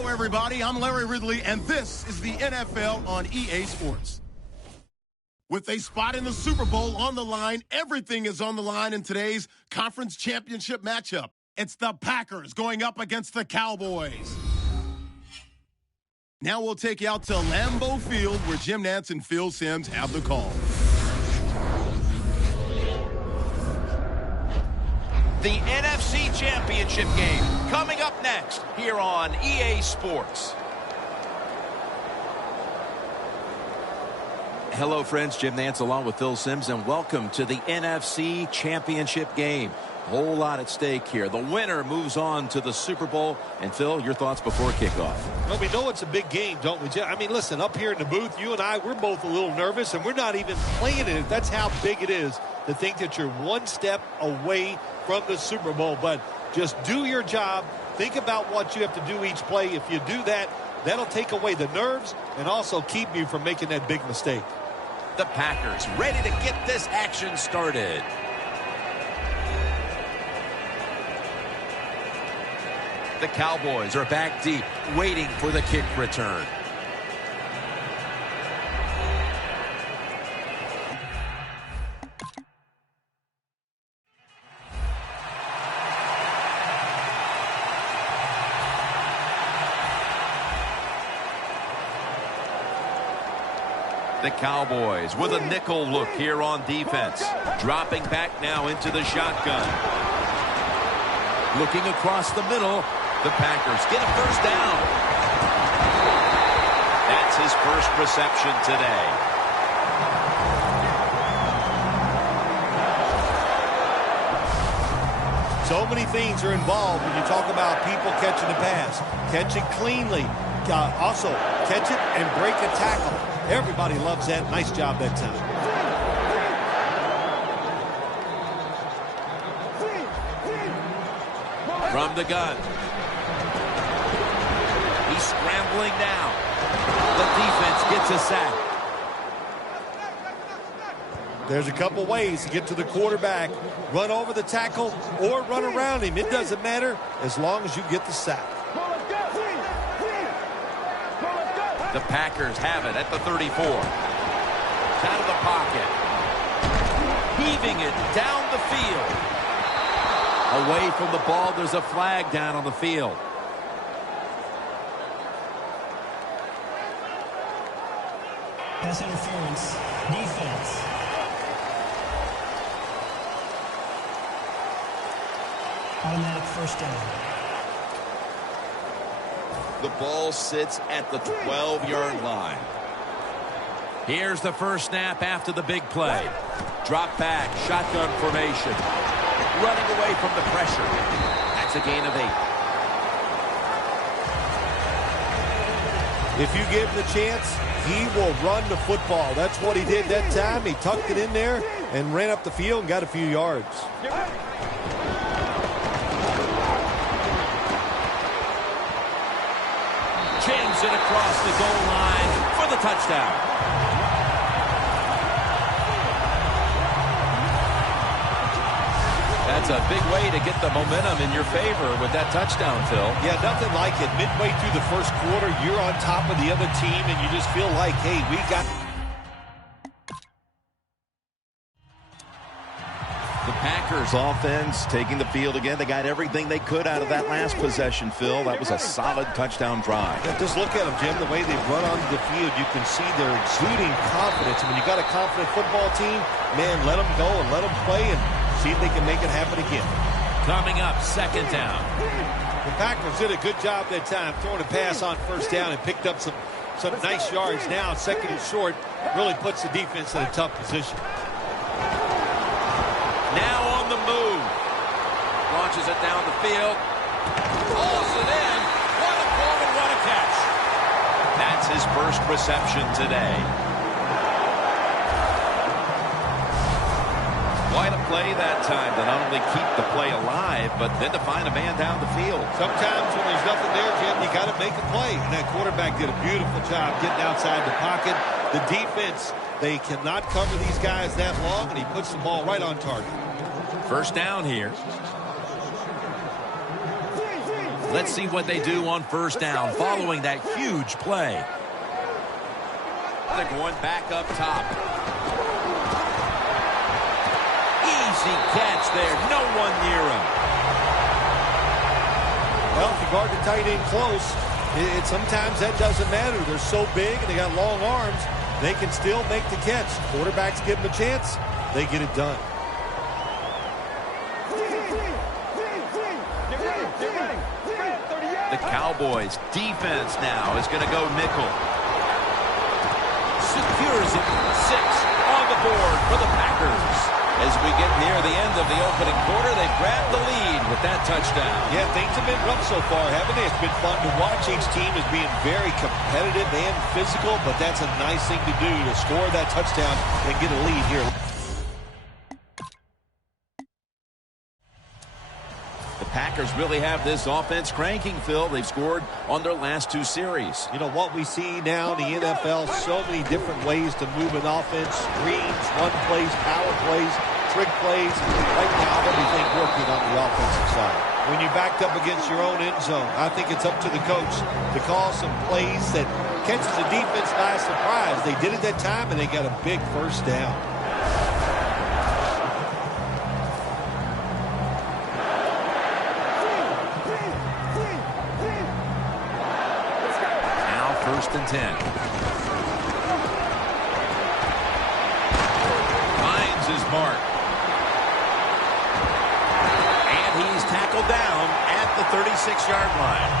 Hello, everybody. I'm Larry Ridley, and this is the NFL on EA Sports. With a spot in the Super Bowl on the line, everything is on the line in today's conference championship matchup. It's the Packers going up against the Cowboys. Now we'll take you out to Lambeau Field, where Jim Nantz and Phil Simms have the call. The NFC Championship game coming up next here on EA Sports. Hello, friends. Jim Nantz along with Phil Simms, and welcome to the NFC Championship game. Whole lot at stake here. The winner moves on to the Super Bowl. And, Phil, your thoughts before kickoff? Well, we know it's a big game, don't we? I mean, listen, up here in the booth, you and I, we're both a little nervous, and we're not even playing it. That's how big it is to think that you're one step away from the Super Bowl. But just do your job. Think about what you have to do each play. If you do that, that'll take away the nerves and also keep you from making that big mistake. The Packers ready to get this action started. The Cowboys are back deep, waiting for the kick return. The Cowboys with a nickel look here on defense. Dropping back now into the shotgun. Looking across the middle. The Packers get a first down. That's his first reception today. So many things are involved when you talk about people catching the pass. Catch it cleanly. Also, catch it and break a tackle. Everybody loves that. Nice job that time. From the gun. He's scrambling now. The defense gets a sack. There's a couple ways to get to the quarterback. Run over the tackle or run around him. It doesn't matter as long as you get the sack. The Packers have it at the 34. Out of the pocket. Heaving it down the field. Away from the ball, there's a flag down on the field. Pass interference. Defense. Automatic first down. The ball sits at the 12-yard line. Here's the first snap after the big play. Drop back, shotgun formation. Running away from the pressure. That's a gain of 8. If you give him the chance, he will run the football. That's what he did that time. He tucked it in there and ran up the field and got a few yards. Jams it across the goal line for the touchdown. That's a big way to get the momentum in your favor with that touchdown, Phil. Yeah, nothing like it. Midway through the first quarter, you're on top of the other team, and you just feel like, hey, we got... The Packers offense taking the field again. They got everything they could out of that last possession, Phil. That was a solid touchdown drive. Yeah, just look at them, Jim. The way they run onto the field, you can see they're exuding confidence. And when you got a confident football team, man, let them go and let them play and see if they can make it happen again. Coming up, second down. The Packers did a good job that time throwing a pass on first down and picked up some nice yards. Now, second and short, really puts the defense in a tough position. Now on the move. Launches it down the field. Pulls it in. What a ball and what a catch. That's his first reception today. Quite a play that time to not only keep the play alive, but then to find a man down the field. Sometimes when there's nothing there, Jim, you got to make a play. And that quarterback did a beautiful job getting outside the pocket. The defense, they cannot cover these guys that long, and he puts the ball right on target. First down here. Let's see what they do on first down following that huge play. They're going back up top. Easy catch there. No one near him. Well, if you guard the tight end close, sometimes that doesn't matter. They're so big and they got long arms, they can still make the catch. Quarterbacks give them a chance, they get it done. The Cowboys defense now is going to go nickel. Secures it. 6 on the board for the Packers. As we get near the end of the opening quarter, they've grabbed the lead with that touchdown. Yeah, things have been rough so far, haven't they? It's been fun to watch. Each team is being very competitive and physical, but that's a nice thing to do, to score that touchdown and get a lead here. The Packers really have this offense cranking, Phil. They've scored on their last 2 series. You know, what we see now in the NFL, so many different ways to move an offense. Screens, run plays, power plays, trick plays. Right now, everything working on the offensive side. When you're backed up against your own end zone, I think it's up to the coach to call some plays that catches the defense by surprise. They did it that time, and they got a big first down. First and 10. Finds his mark. And he's tackled down at the 36-yard line.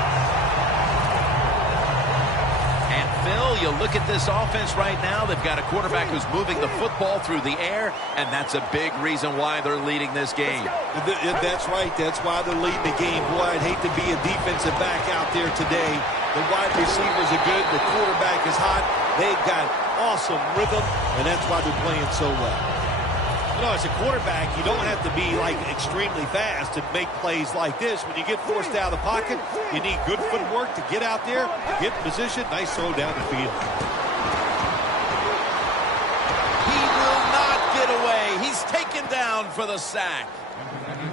And Phil, you look at this offense right now, they've got a quarterback who's moving the football through the air, and that's a big reason why they're leading this game. That's right. That's why they're leading the game. Boy, I'd hate to be a defensive back out there today. The wide receivers are good. The quarterback is hot. They've got awesome rhythm, and that's why they're playing so well. You know, as a quarterback, you don't have to be, like, extremely fast to make plays like this. When you get forced out of the pocket, you need good footwork to get out there, get in position. Nice throw down the field. He will not get away. He's taken down for the sack.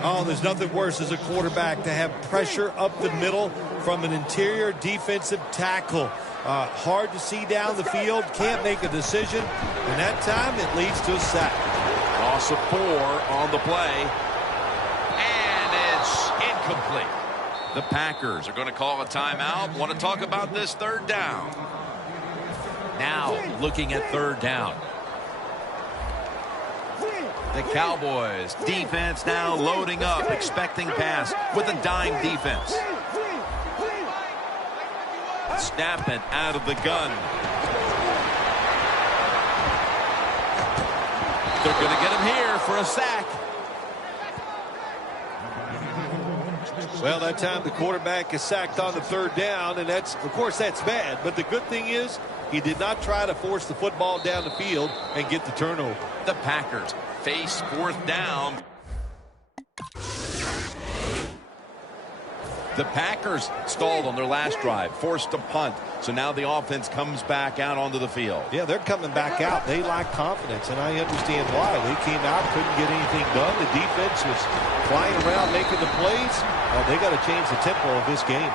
Oh, there's nothing worse as a quarterback to have pressure up the middle from an interior defensive tackle. Hard to see down the field, can't make a decision, and that time it leads to a sack. Loss of 4 on the play, and it's incomplete. The Packers are going to call a timeout. Want to talk about this third down. Now looking at third down. The Cowboys defense now loading up, expecting pass with a dime defense. Snapping out of the gun. They're going to get him here for a sack. Well, that time the quarterback is sacked on the third down, and that's, of course, that's bad. But the good thing is he did not try to force the football down the field and get the turnover. The Packers face fourth down. The Packers stalled on their last drive, forced a punt. So now the offense comes back out onto the field. Yeah, they're coming back out. They lack confidence, and I understand why. They came out, couldn't get anything done. The defense was flying around making the plays. They got to change the tempo of this game.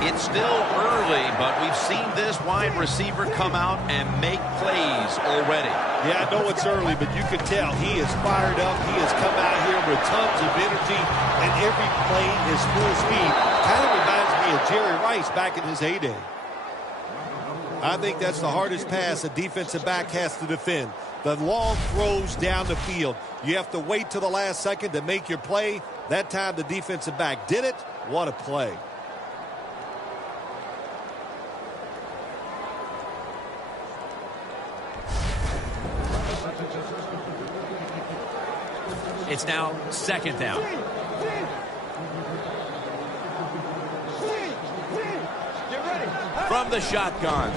It's still early, but we've seen this wide receiver come out and make plays already. Yeah, I know it's early, but you can tell he is fired up. He has come out here with tons of energy, and every play is full speed. Kind of reminds me of Jerry Rice back in his heyday. I think that's the hardest pass a defensive back has to defend. The long throws down the field. You have to wait till the last second to make your play. That time the defensive back did it. What a play. It's now second down. From the shotgun.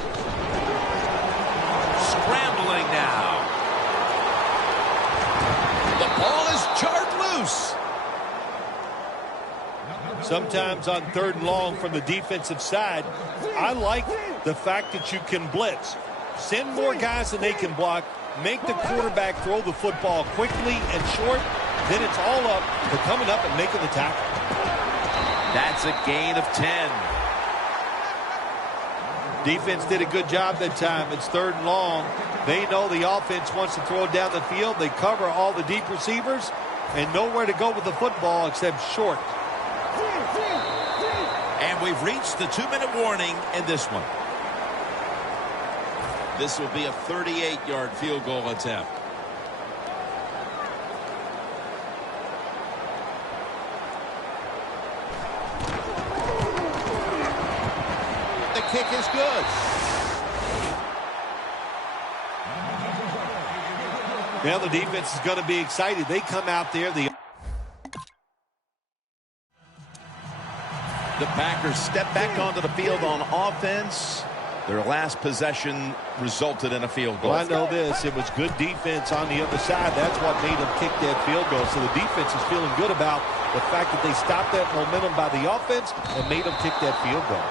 Scrambling now. The ball is jarred loose. Sometimes on third and long from the defensive side, I like the fact that you can blitz. Send more guys than they can block. Make the quarterback throw the football quickly and short, then it's all up to coming up and making the tackle. That's a gain of 10. Defense did a good job that time. It's 3rd and long. They know the offense wants to throw it down the field. They cover all the deep receivers and nowhere to go with the football except short. And we've reached the 2-minute warning in this one. This will be a 38-yard field goal attempt. The kick is good. Now the defense is going to be excited. They come out there. The Packers step back onto the field on offense. Their last possession resulted in a field goal. Well, I know this. It was good defense on the other side. That's what made them kick that field goal. So the defense is feeling good about the fact that they stopped that momentum by the offense and made them kick that field goal.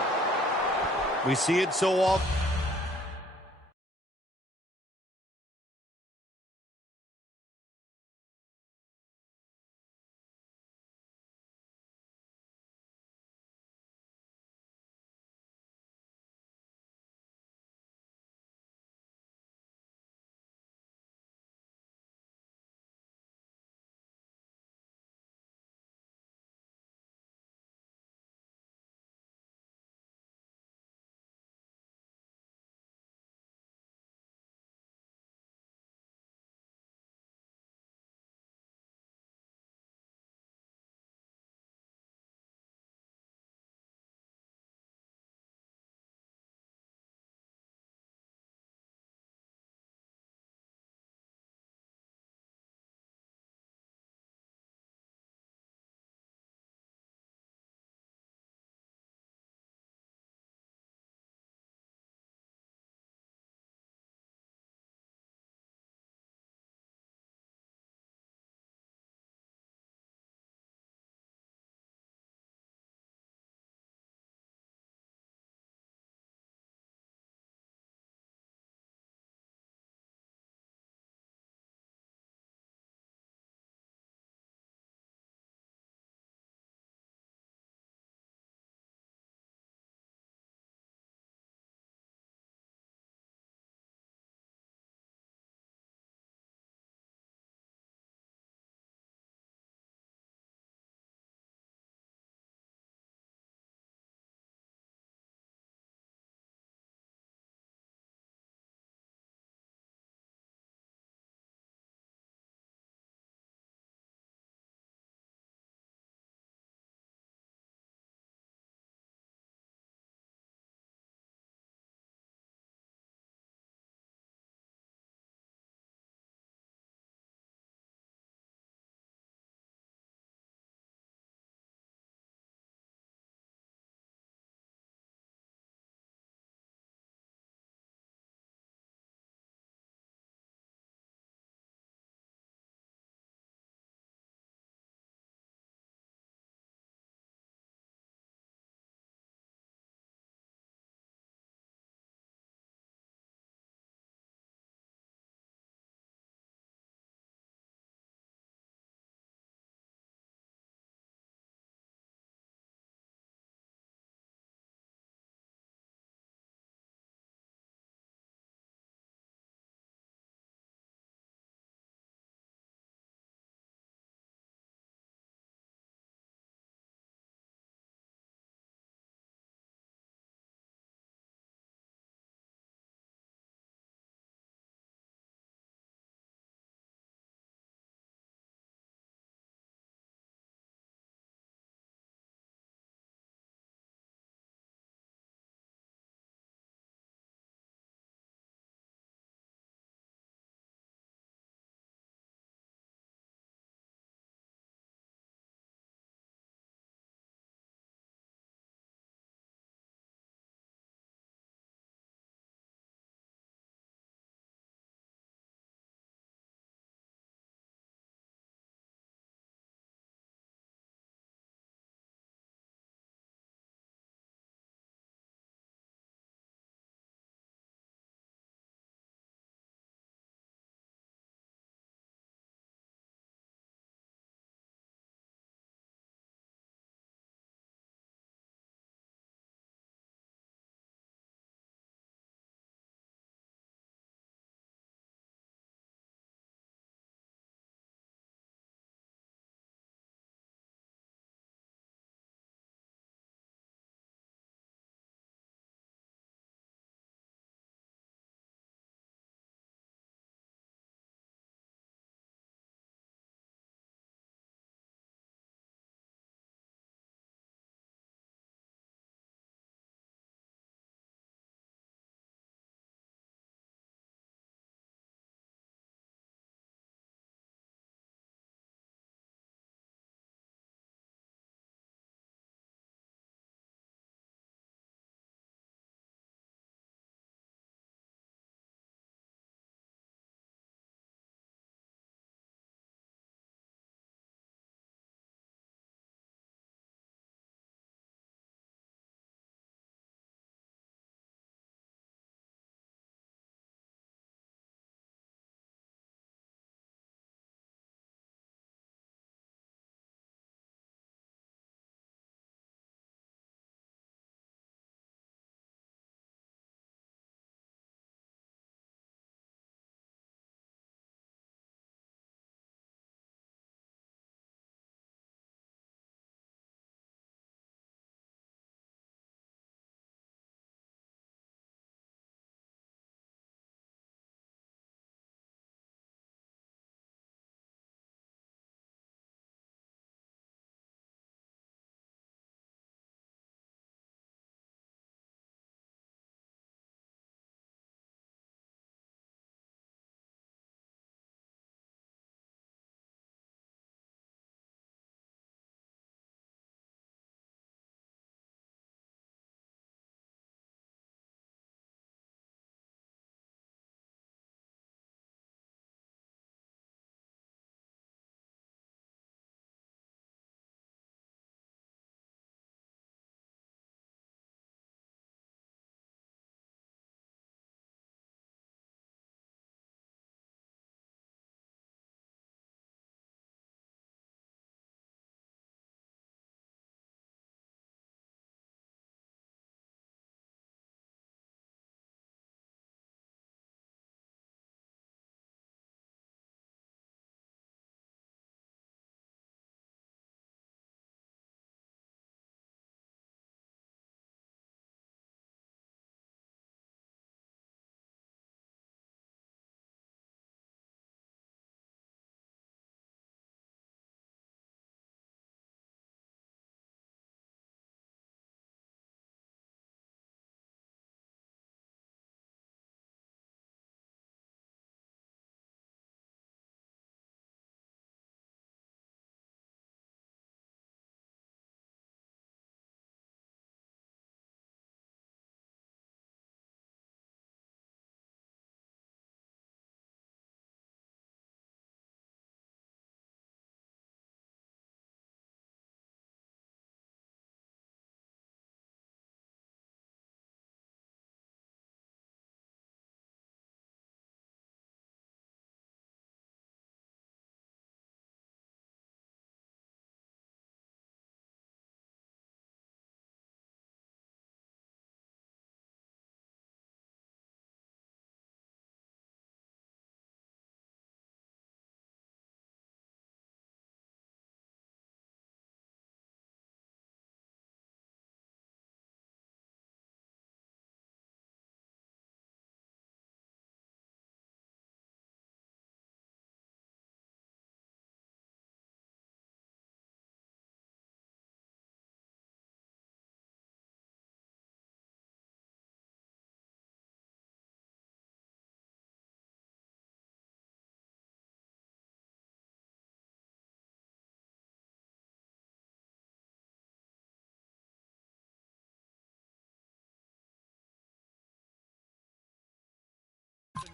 We see it so often.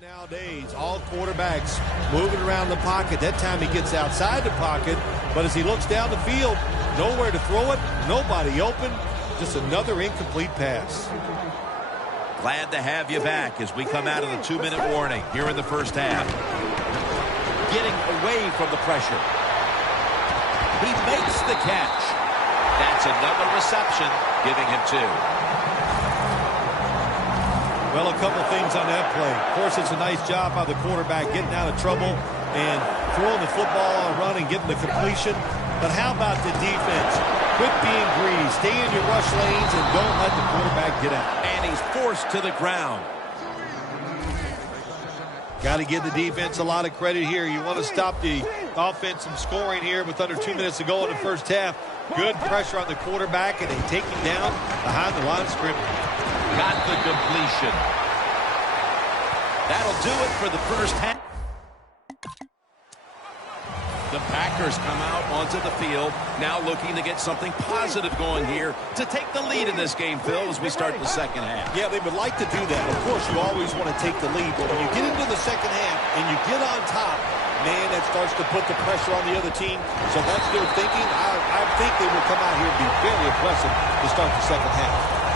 Nowadays, all quarterbacks moving around the pocket. That time he gets outside the pocket, but as he looks down the field, nowhere to throw it, nobody open, just another incomplete pass. Glad to have you back as we come out of the 2-minute warning here in the first half. Getting away from the pressure. He makes the catch. That's another reception, giving him 2. Well, a couple things on that play. Of course, it's a nice job by the quarterback getting out of trouble and throwing the football on a run and getting the completion. But how about the defense? Quit being greedy. Stay in your rush lanes and don't let the quarterback get out. And he's forced to the ground. Got to give the defense a lot of credit here. You want to stop the offense from scoring here with under 2 minutes to go in the first half. Good pressure on the quarterback, and they take him down behind the line of scrimmage. Got the completion. That'll do it for the first half. The Packers come out onto the field, now looking to get something positive going here to take the lead in this game, Phil, as we start the second half. Yeah, they would like to do that. Of course, you always want to take the lead, but when you get into the second half and you get on top, man, that starts to put the pressure on the other team. So that's their thinking. I think they will come out here and be very aggressive to start the second half.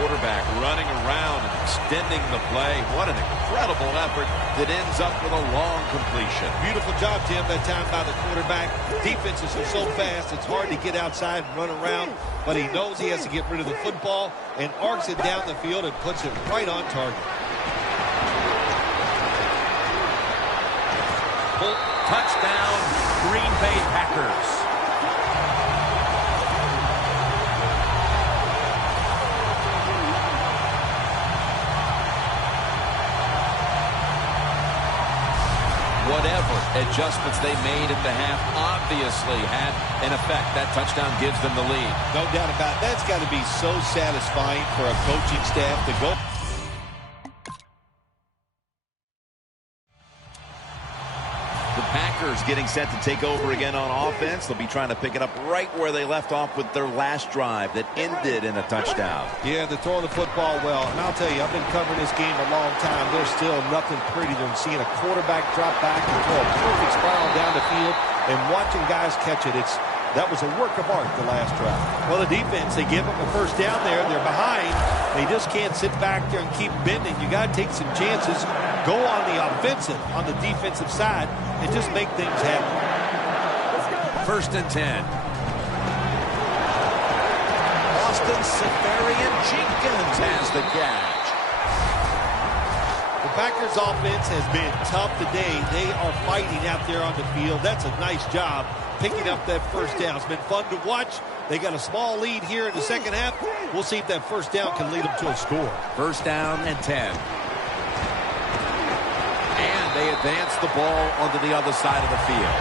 Quarterback running around and extending the play. What an incredible effort that ends up with a long completion. Beautiful job, Tim, that time by the quarterback. Defenses are so fast, it's hard to get outside and run around, but he knows he has to get rid of the football and arcs it down the field and puts it right on target. Touchdown, Green Bay Packers. Whatever adjustments they made at the half obviously had an effect. That touchdown gives them the lead. No doubt about it. That's got to be so satisfying for a coaching staff to go. The Packers getting set to take over again on offense. They'll be trying to pick it up right where they left off with their last drive that ended in a touchdown. Yeah, they're throwing the football well. And I'll tell you, I've been covering this game a long time. There's still nothing prettier than seeing a quarterback drop back and throw a perfect spiral down the field and watching guys catch it. That was a work of art the last drive. Well, the defense, they give them a first down there. They're behind. They just can't sit back there and keep bending. You got to take some chances. Go on the offensive, on the defensive side, and just make things happen. 1st and 10. Austin Seferian-Jenkins has the catch. The Packers offense has been tough today. They are fighting out there on the field. That's a nice job picking up that first down. It's been fun to watch. They got a small lead here in the second half. We'll see if that first down can lead them to a score. 1st down and 10. And they advance the ball onto the other side of the field.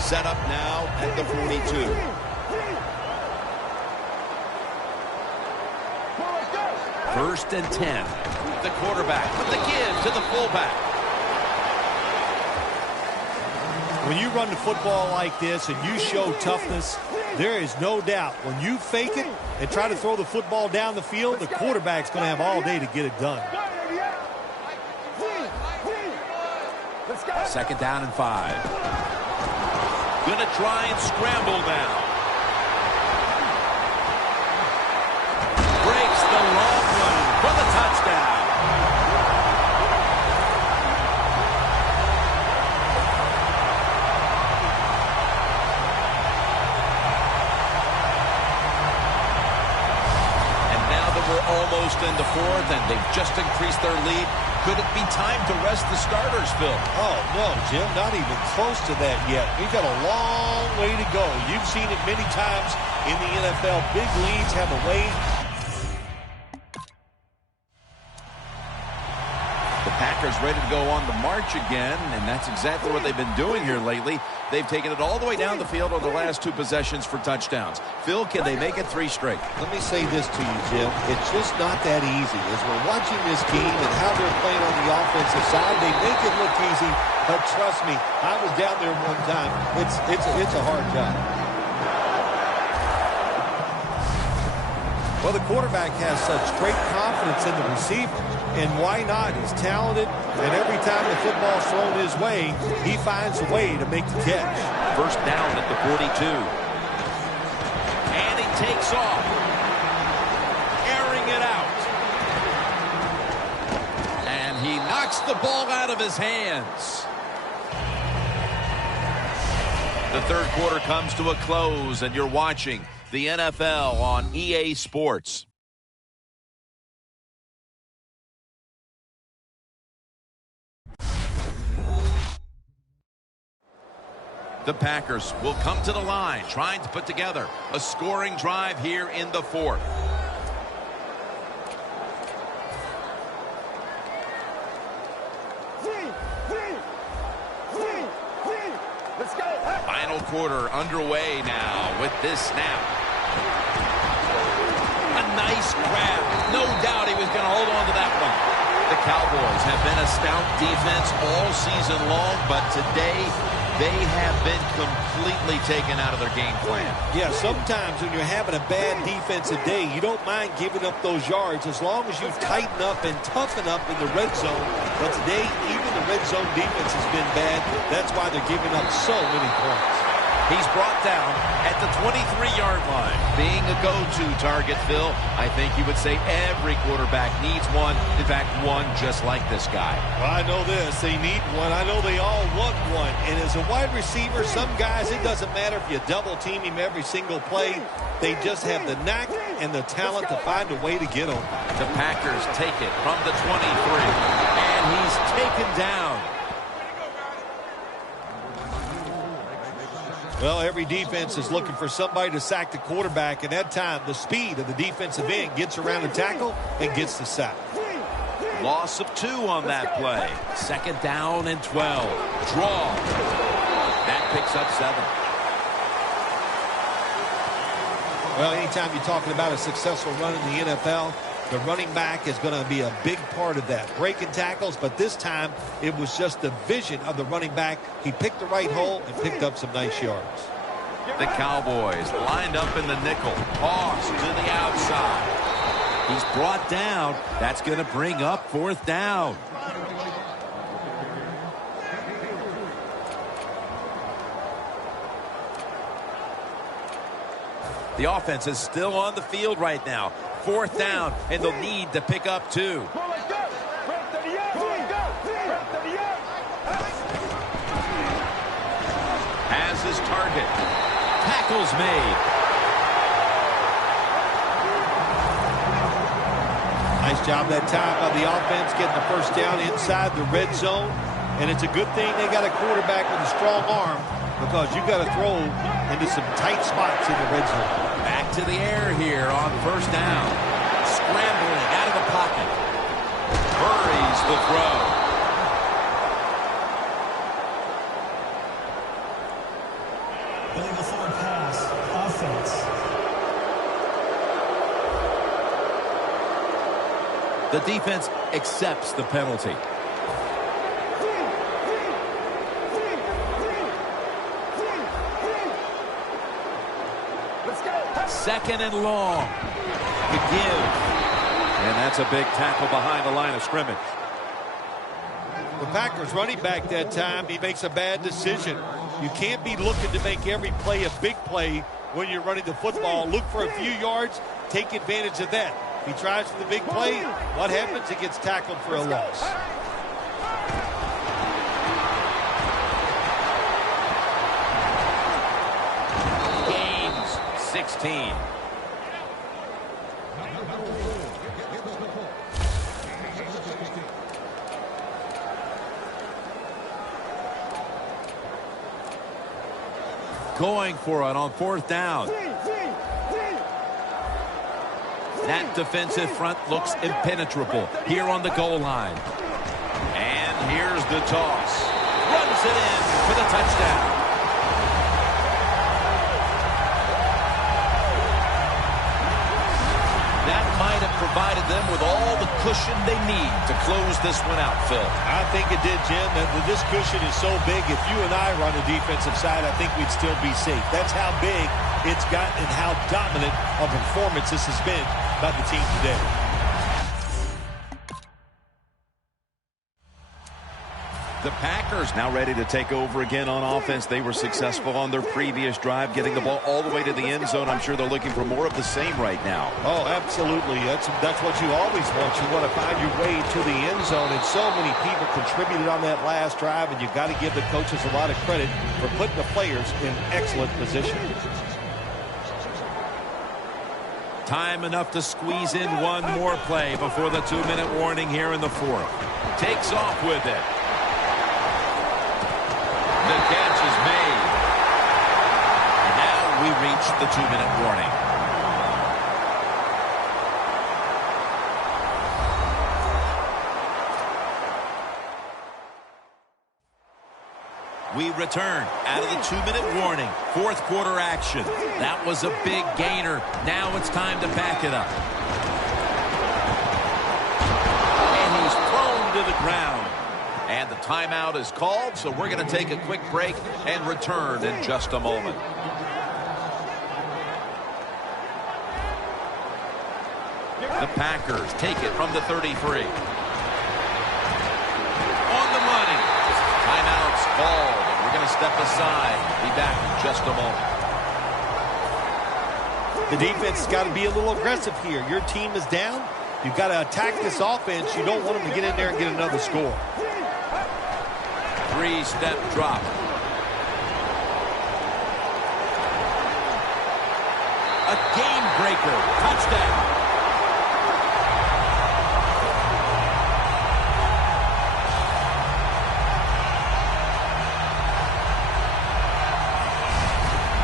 Set up now at the 42. First and 10. The quarterback with the give to the fullback. When you run the football like this and you show toughness, there is no doubt when you fake it and try to throw the football down the field, the quarterback's going to have all day to get it done. 2nd down and 5. Going to try and scramble now. Breaks the long run for the touchdown. And now that we're almost into 4th and they've just increased their lead, could it be time to rest the starters, Phil? Oh, no, Jim, not even close to that yet. We've got a long way to go. You've seen it many times in the NFL. Big leads have a way. The Packers ready to go on the march again, and that's exactly what they've been doing here lately. They've taken it all the way down the field on the last 2 possessions for touchdowns. Phil, can they make it 3 straight? Let me say this to you, Jim. It's just not that easy. As we're watching this game and how they're playing on the offensive side, they make it look easy, but trust me, I was down there one time. It's a hard job. Well, the quarterback has such great confidence in the receiver, and why not? He's talented, and every time the football's thrown his way, he finds a way to make the catch. First down at the 42. And he takes off, airing it out. And he knocks the ball out of his hands. The third quarter comes to a close, and you're watching the NFL on EA Sports. The Packers will come to the line, trying to put together a scoring drive here in the fourth. Let's go. Final quarter underway now with this snap. A nice grab. No doubt he was going to hold on to that one. The Cowboys have been a stout defense all season long, but today they have been completely taken out of their game plan. Yeah, sometimes when you're having a bad defensive day, you don't mind giving up those yards as long as you tighten up and toughen up in the red zone. But today, even the red zone defense has been bad. That's why they're giving up so many points. He's brought down at the 23-yard line. Being a go-to target, Phil, I think you would say every quarterback needs one. In fact, one just like this guy. Well, I know this. They need one. I know they all want one. And as a wide receiver, some guys, it doesn't matter if you double team him every single play. They just have the knack and the talent to find a way to get him. The Packers take it from the 23. And he's taken down. Well, every defense is looking for somebody to sack the quarterback, and that time the speed of the defensive end gets around the tackle and gets the sack. Loss of 2 on that play. Second down and 12. Draw. That picks up 7. Well, anytime you're talking about a successful run in the NFL, the running back is going to be a big part of that. Breaking tackles, but this time it was just the vision of the running back. He picked the right hole and picked up some nice yards. The Cowboys lined up in the nickel. Toss to the outside. He's brought down. That's going to bring up fourth down. The offense is still on the field right now. Fourth down, and they'll need to pick up 2. Has his target. Tackles made. Nice job that time by the offense getting the first down inside the red zone. And it's a good thing they got a quarterback with a strong arm, because you got to throw into some tight spots in the red zone. Back to the air here on first down. Scrambling out of the pocket. Hurries the throw. Illegal forward pass. Offense. The defense accepts the penalty. Second and long. To give. And that's a big tackle behind the line of scrimmage. The Packers running back that time, he makes a bad decision. You can't be looking to make every play a big play when you're running the football. Look for a few yards, take advantage of that. He tries for the big play. What happens? He gets tackled for a loss. Gains 16. Going for it on fourth down. That defensive front looks impenetrable here on the goal line. Here's the toss. Runs it in for the touchdown. That might have provided them with all the cushion they need to close this one out, Phil. I think it did, Jim. This cushion is so big, if you and I were on the defensive side, I think we'd still be safe. That's how big it's got and how dominant a performance this has been by the team today. The Packers now ready to take over again on offense. They were successful on their previous drive, getting the ball all the way to the end zone. I'm sure they're looking for more of the same right now. Oh, absolutely. That's what you always want. You want to find your way to the end zone, and so many people contributed on that last drive, and you've got to give the coaches a lot of credit for putting the players in excellent position. Time enough to squeeze in one more play before the 2-minute warning here in the fourth. Takes off with it. The catch is made. And now we reach the 2-minute warning. We return out of the 2-minute warning. Fourth quarter action. That was a big gainer. Now it's time to back it up. And he's thrown to the ground. And the timeout is called, so we're going to take a quick break and return in just a moment. The Packers take it from the 33. On the money. Timeout's called, and we're going to step aside. Be back in just a moment. The defense has got to be a little aggressive here. Your team is down. You've got to attack this offense. You don't want them to get in there and get another score. Three-step drop. A game-breaker. Touchdown.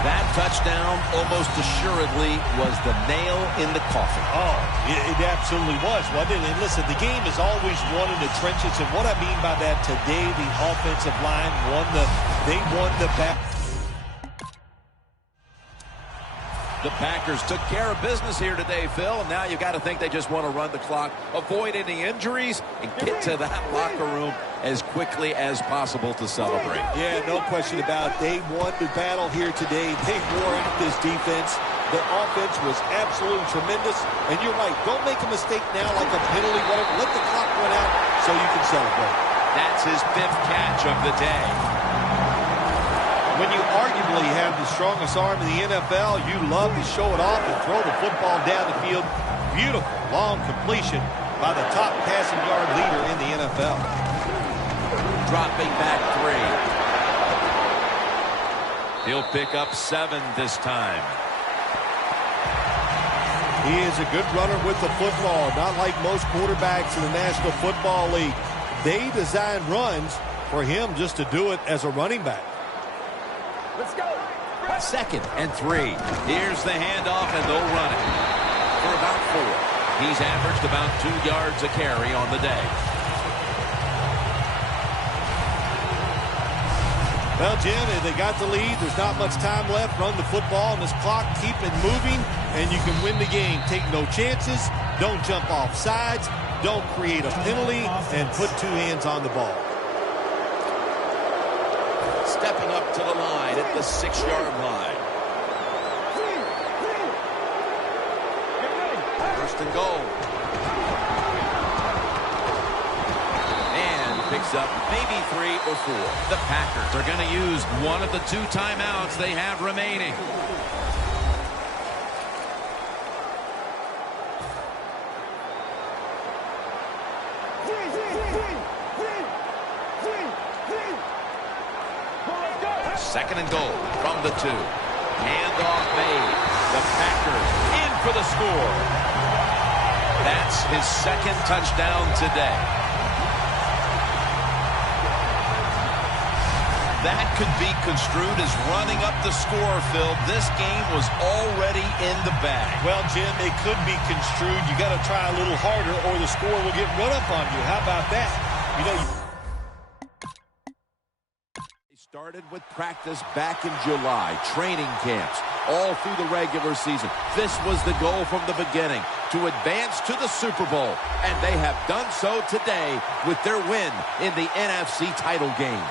That touchdown almost assuredly was the nail in the coffin. Oh, it absolutely was, wasn't it? And listen, the game is always won in the trenches, and what I mean by that today, the offensive line won the back. The Packers took care of business here today, Phil, and now you've got to think they just want to run the clock, avoid any injuries, and get to that locker room as quickly as possible to celebrate. Yeah, no question about it. They won the battle here today. They wore out this defense. The offense was absolutely tremendous. And you're right, don't make a mistake now like a penalty, whatever. Let the clock run out so you can celebrate. That's his 5th catch of the day. When you arguably have the strongest arm in the NFL, you love to show it off and throw the football down the field. Beautiful long completion by the top passing yard leader in the NFL. Dropping back 3. He'll pick up 7 this time. He is a good runner with the football, not like most quarterbacks in the National Football League. They design runs for him just to do it as a running back. Let's go. 2nd and 3. Here's the handoff, and they'll run it for about 4. He's averaged about 2 yards a carry on the day. Well, Jim, they got the lead. There's not much time left. Run the football on this clock. Keep it moving, and you can win the game. Take no chances. Don't jump off sides. Don't create a penalty, and put 2 hands on the ball. Stepping up to the line at the 6-yard line. 1st and goal. And picks up maybe 3 or 4. The Packers are going to use one of the 2 timeouts they have remaining. Second and goal from the 2. Handoff made. The Packers in for the score. That's his 2nd touchdown today. That could be construed as running up the score, Phil. This game was already in the bag. Well, Jim, it could be construed. You got to try a little harder or the score will get run up on you. How about that? You know, Started with practice back in July, training camps, all through the regular season. This was the goal from the beginning, to advance to the Super Bowl. And they have done so today with their win in the NFC title game.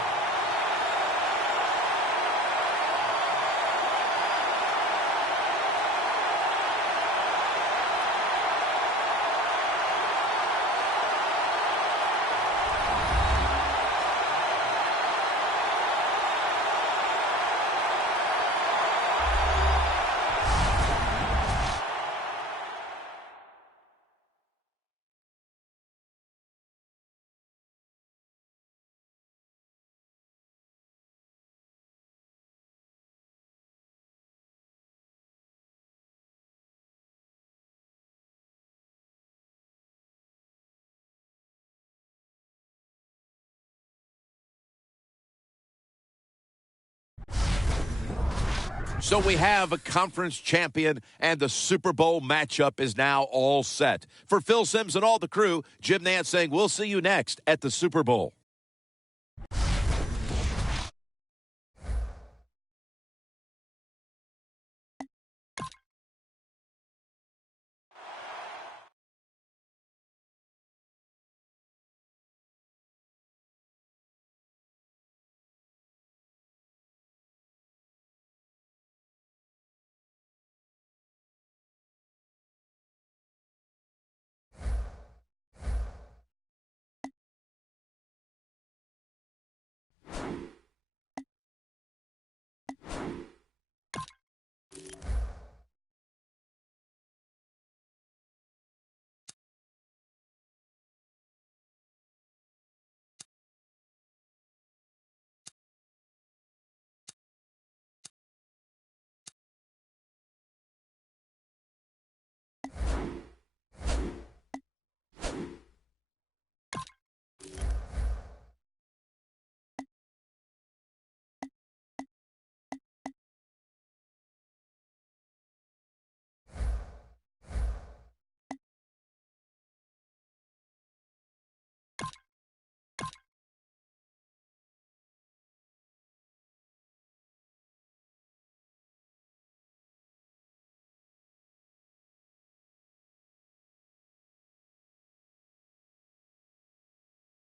So we have a conference champion, and the Super Bowl matchup is now all set. For Phil Simms and all the crew, Jim Nantz saying we'll see you next at the Super Bowl.